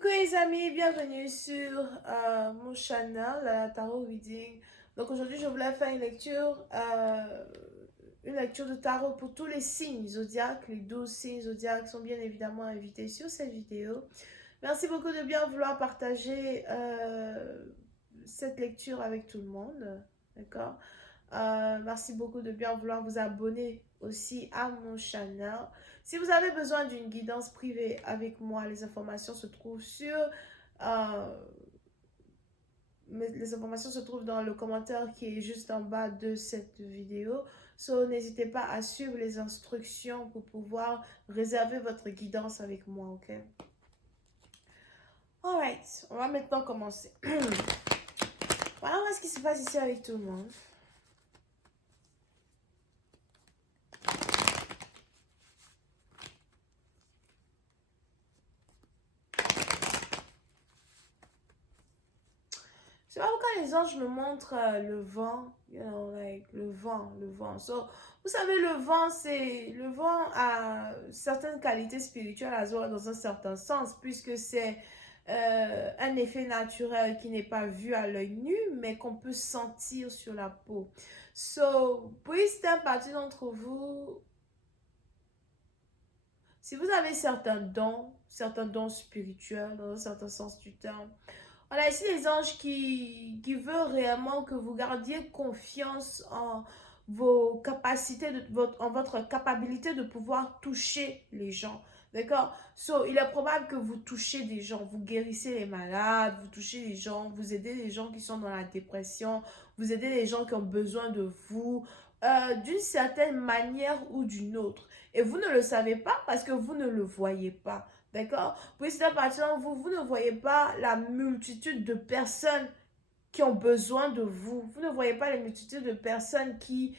Coucou les amis, bienvenue sur mon channel Tarot Reading. Donc aujourd'hui je voulais faire une lecture de tarot pour tous les signes zodiaques. Les 12 signes zodiaques sont bien évidemment invités sur cette vidéo. Merci beaucoup de bien vouloir partager cette lecture avec tout le monde. D'accord? Merci beaucoup de bien vouloir vous abonner aussi à mon channel. Si vous avez besoin d'une guidance privée avec moi, les informations se trouvent les informations se trouvent dans le commentaire qui est juste en bas de cette vidéo. So, n'hésitez pas à suivre les instructions pour pouvoir réserver votre guidance avec moi, ok? Alright, on va maintenant commencer. Voilà ce qui se passe ici avec tout le monde. C'est pas pourquoi les anges me montrent le vent, le vent. So, vous savez, le vent a certaines qualités spirituelles à voir dans un certain sens, puisque c'est un effet naturel qui n'est pas vu à l'œil nu, mais qu'on peut sentir sur la peau. So, pour certaines parties d'entre vous, si vous avez certains dons spirituels, dans un certain sens du terme, voilà, ici les anges qui veulent réellement que vous gardiez confiance en vos capacités, en votre capacité de pouvoir toucher les gens. D'accord? So, il est probable que vous touchez des gens, vous guérissez les malades, vous touchez les gens, vous aidez les gens qui sont dans la dépression, vous aidez les gens qui ont besoin de vous, d'une certaine manière ou d'une autre. Et vous ne le savez pas parce que vous ne le voyez pas. D'accord? Puis c'est à partir de vous, vous ne voyez pas la multitude de personnes qui ont besoin de vous. Vous ne voyez pas la multitude de personnes qui,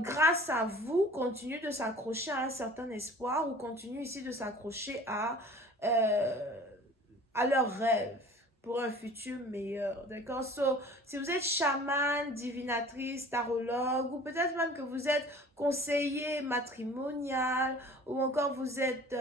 grâce à vous, continuent de s'accrocher à un certain espoir ou continuent ici de s'accrocher à leurs rêves pour un futur meilleur. D'accord? So, si vous êtes chaman, divinatrice, tarologue, ou peut-être même que vous êtes conseiller matrimonial, ou encore vous êtes...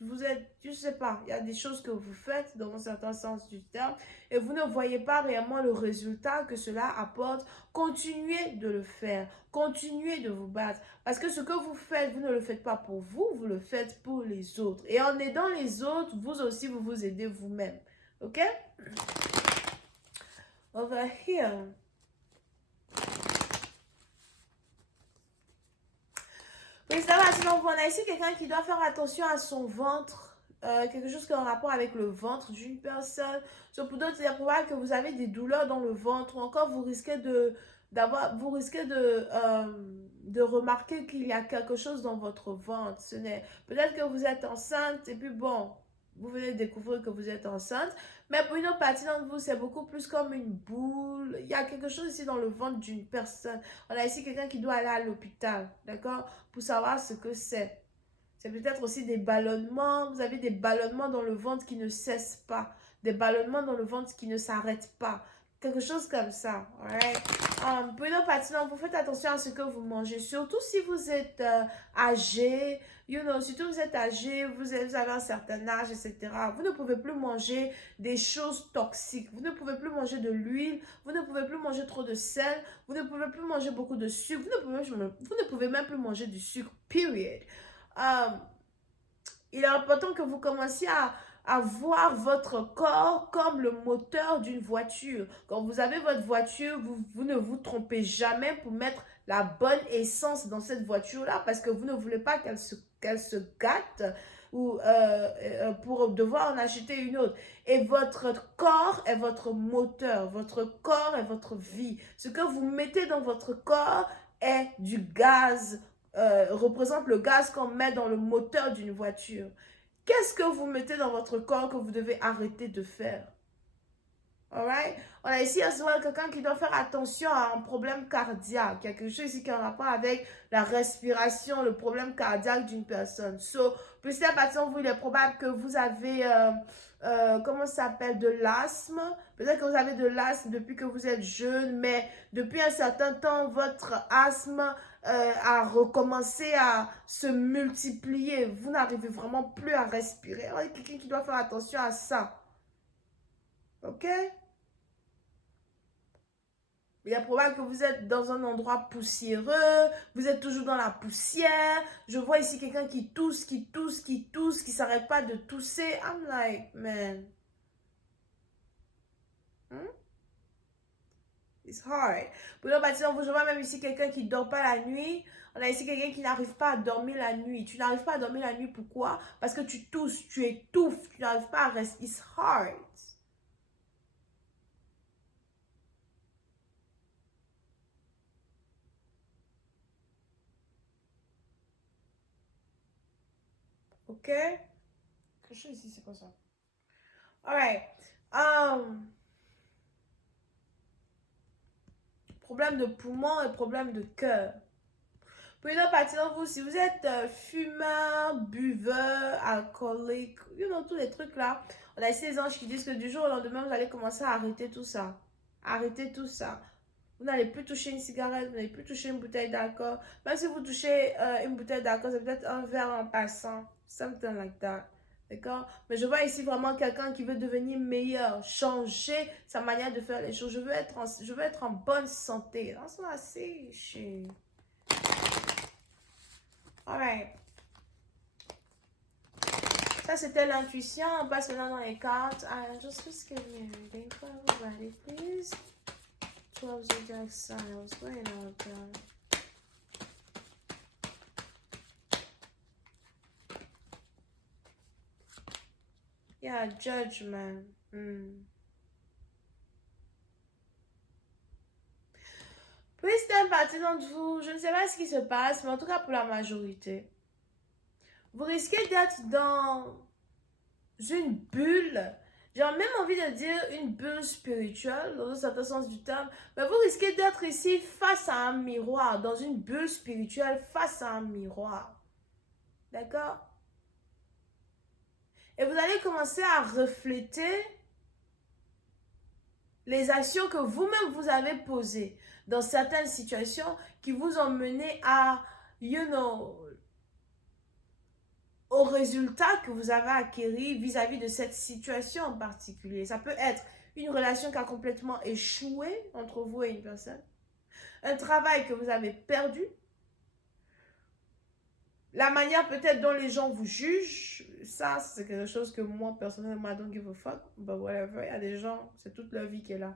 vous êtes, je sais pas, il y a des choses que vous faites dans un certain sens du terme et vous ne voyez pas réellement le résultat que cela apporte. Continuez de le faire, continuez de vous battre parce que ce que vous faites, vous ne le faites pas pour vous, vous le faites pour les autres. Et en aidant les autres, vous aussi, vous vous aidez vous-même. Ok? Over here. Oui, ça va. Sinon, on a ici quelqu'un qui doit faire attention à son ventre. Quelque chose qui a un rapport avec le ventre d'une personne. Pour d'autres, il est probable que vous avez des douleurs dans le ventre ou encore vous risquez de remarquer qu'il y a quelque chose dans votre ventre. Peut-être que vous êtes enceinte et puis bon, vous venez de découvrir que vous êtes enceinte. Mais pour une autre partie d'entre vous, c'est beaucoup plus comme une boule. Il y a quelque chose ici dans le ventre d'une personne. On a ici quelqu'un qui doit aller à l'hôpital, d'accord? Pour savoir ce que c'est. C'est peut-être aussi des ballonnements. Vous avez des ballonnements dans le ventre qui ne cessent pas. Des ballonnements dans le ventre qui ne s'arrêtent pas. Quelque chose comme ça. Alright? Pour une autre partie, vous faites attention à ce que vous mangez. Surtout si vous êtes âgé. Surtout vous êtes âgé, vous avez un certain âge, etc. Vous ne pouvez plus manger des choses toxiques. Vous ne pouvez plus manger de l'huile. Vous ne pouvez plus manger trop de sel. Vous ne pouvez plus manger beaucoup de sucre. Vous ne pouvez même plus manger du sucre. Period. Il est important que vous commenciez à voir votre corps comme le moteur d'une voiture. Quand vous avez votre voiture, vous ne vous trompez jamais pour mettre la bonne essence dans cette voiture-là parce que vous ne voulez pas qu'elle se gâte ou pour devoir en acheter une autre. Et votre corps est votre moteur, votre corps est votre vie. Ce que vous mettez dans votre corps est du gaz, représente le gaz qu'on met dans le moteur d'une voiture. Qu'est-ce que vous mettez dans votre corps que vous devez arrêter de faire? Alright? On a ici à ce moment quelqu'un qui doit faire attention à un problème cardiaque. Il y a quelque chose ici qui a un rapport avec la respiration, le problème cardiaque d'une personne. So, plus à partir de vous, il est probable que vous avez, comment ça s'appelle, de l'asthme. Peut-être que vous avez de l'asthme depuis que vous êtes jeune, mais depuis un certain temps, votre asthme à recommencer à se multiplier. Vous n'arrivez vraiment plus à respirer. Il y a quelqu'un qui doit faire attention à ça. Ok? Il est probable que vous êtes dans un endroit poussiéreux, vous êtes toujours dans la poussière. Je vois ici quelqu'un qui tousse, qui tousse, qui tousse, qui ne s'arrête pas de tousser. I'm like, man. Hmm? It's hard. Pour le bâtiment, je vois même ici quelqu'un qui ne dort pas la nuit. On a ici quelqu'un qui n'arrive pas à dormir la nuit. Tu n'arrives pas à dormir la nuit, pourquoi? Parce que tu tousses, tu étouffes, tu n'arrives pas à rester. It's hard. Ok? Quelque chose ici, c'est quoi ça? Alright. Problème de poumon et problème de cœur. Pour une autre partie d'entre vous, si vous êtes fumeur, buveur, alcoolique, tous les trucs là, on a ici des anges qui disent que du jour au lendemain, vous allez commencer à arrêter tout ça. Arrêtez tout ça. Vous n'allez plus toucher une cigarette, vous n'allez plus toucher une bouteille d'alcool. Même si vous touchez une bouteille d'alcool, c'est peut-être un verre en passant. Something like that. D'accord? Mais je vois ici vraiment quelqu'un qui veut devenir meilleur, changer sa manière de faire les choses. Je veux être en bonne santé. That's what I see, shit. Alright. Ça, c'était l'intuition. On passe maintenant dans les cartes. Just give me a reading for everybody, please. 12 zodiac signs. What's going on with them? Yeah, judgment. Puis c'est une partie d'entre vous, je ne sais pas ce qui se passe, mais en tout cas pour la majorité, vous risquez d'être dans une bulle, j'ai même envie de dire une bulle spirituelle, dans un certain sens du terme, mais vous risquez d'être ici face à un miroir, dans une bulle spirituelle face à un miroir. D'accord? Et vous allez commencer à refléter les actions que vous-même vous avez posées dans certaines situations qui vous ont mené à, au résultat que vous avez acquis vis-à-vis de cette situation en particulier. Ça peut être une relation qui a complètement échoué entre vous et une personne, un travail que vous avez perdu, la manière peut-être dont les gens vous jugent. Ça, c'est quelque chose que moi, personnellement, I don't give a fuck, but whatever. Il y a des gens, c'est toute leur vie qui est là.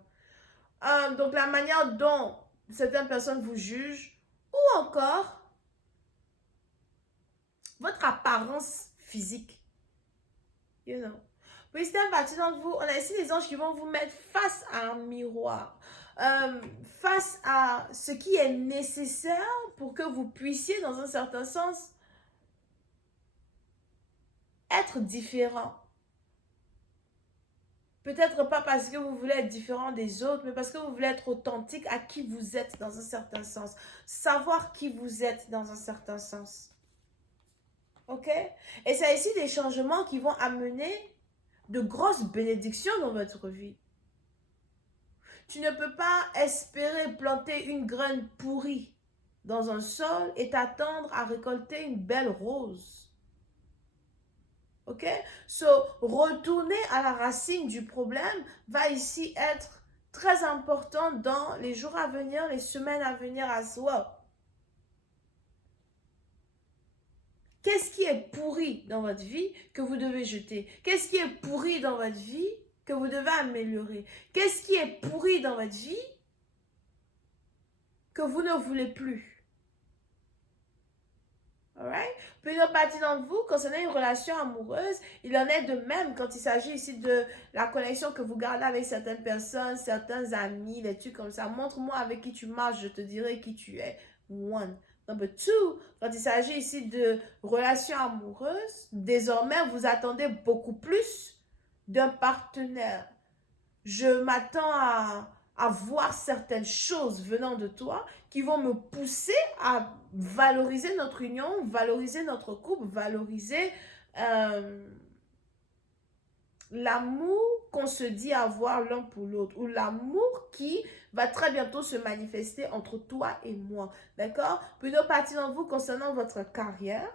Donc, la manière dont certaines personnes vous jugent, ou encore votre apparence physique. Puis c'est un parti d'entre vous, on a ici des anges qui vont vous mettre face à un miroir, face à ce qui est nécessaire pour que vous puissiez, dans un certain sens, être différent. Peut-être pas parce que vous voulez être différent des autres, mais parce que vous voulez être authentique à qui vous êtes dans un certain sens. Savoir qui vous êtes dans un certain sens. Ok? Et c'est ici des changements qui vont amener de grosses bénédictions dans votre vie. Tu ne peux pas espérer planter une graine pourrie dans un sol et t'attendre à récolter une belle rose. Ok? So, retourner à la racine du problème va ici être très important dans les jours à venir, les semaines à venir as well. Qu'est-ce qui est pourri dans votre vie que vous devez jeter? Qu'est-ce qui est pourri dans votre vie que vous devez améliorer? Qu'est-ce qui est pourri dans votre vie que vous ne voulez plus? Alright? Puis une autre partie d'entre vous, concernant une relation amoureuse, il en est de même quand il s'agit ici de la connexion que vous gardez avec certaines personnes, certains amis, des trucs comme ça. Montre-moi avec qui tu marches, je te dirai qui tu es. One. Number two, quand il s'agit ici de relations amoureuses, désormais, vous attendez beaucoup plus d'un partenaire. Je m'attends à voir certaines choses venant de toi qui vont me pousser à valoriser notre union, valoriser notre couple, valoriser l'amour qu'on se dit avoir l'un pour l'autre, ou l'amour qui va très bientôt se manifester entre toi et moi, d'accord? Pour une partie d'entre vous concernant votre carrière,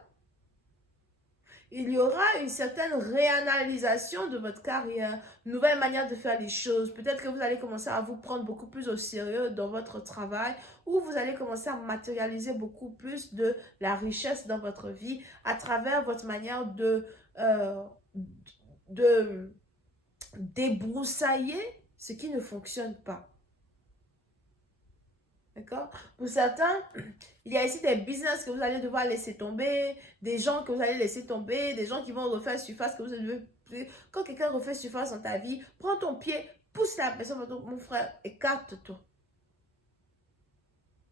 il y aura une certaine réanalysation de votre carrière, une nouvelle manière de faire les choses. Peut-être que vous allez commencer à vous prendre beaucoup plus au sérieux dans votre travail, ou vous allez commencer à matérialiser beaucoup plus de la richesse dans votre vie à travers votre manière de débroussailler ce qui ne fonctionne pas. D'accord? Pour certains, il y a ici des business que vous allez devoir laisser tomber, des gens que vous allez laisser tomber, des gens qui vont refaire surface que vous devez plus. Quand quelqu'un refait surface dans ta vie, prends ton pied, pousse la personne, mon frère, écarte-toi.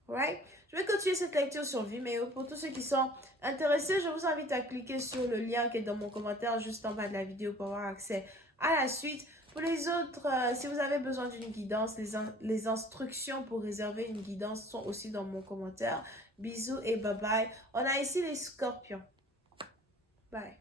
Right? Je vais continuer cette lecture sur Vimeo. Pour tous ceux qui sont intéressés, je vous invite à cliquer sur le lien qui est dans mon commentaire juste en bas de la vidéo pour avoir accès à la suite. Pour les autres, si vous avez besoin d'une guidance, les instructions pour réserver une guidance sont aussi dans mon commentaire. Bisous et bye bye. On a ici les scorpions. Bye.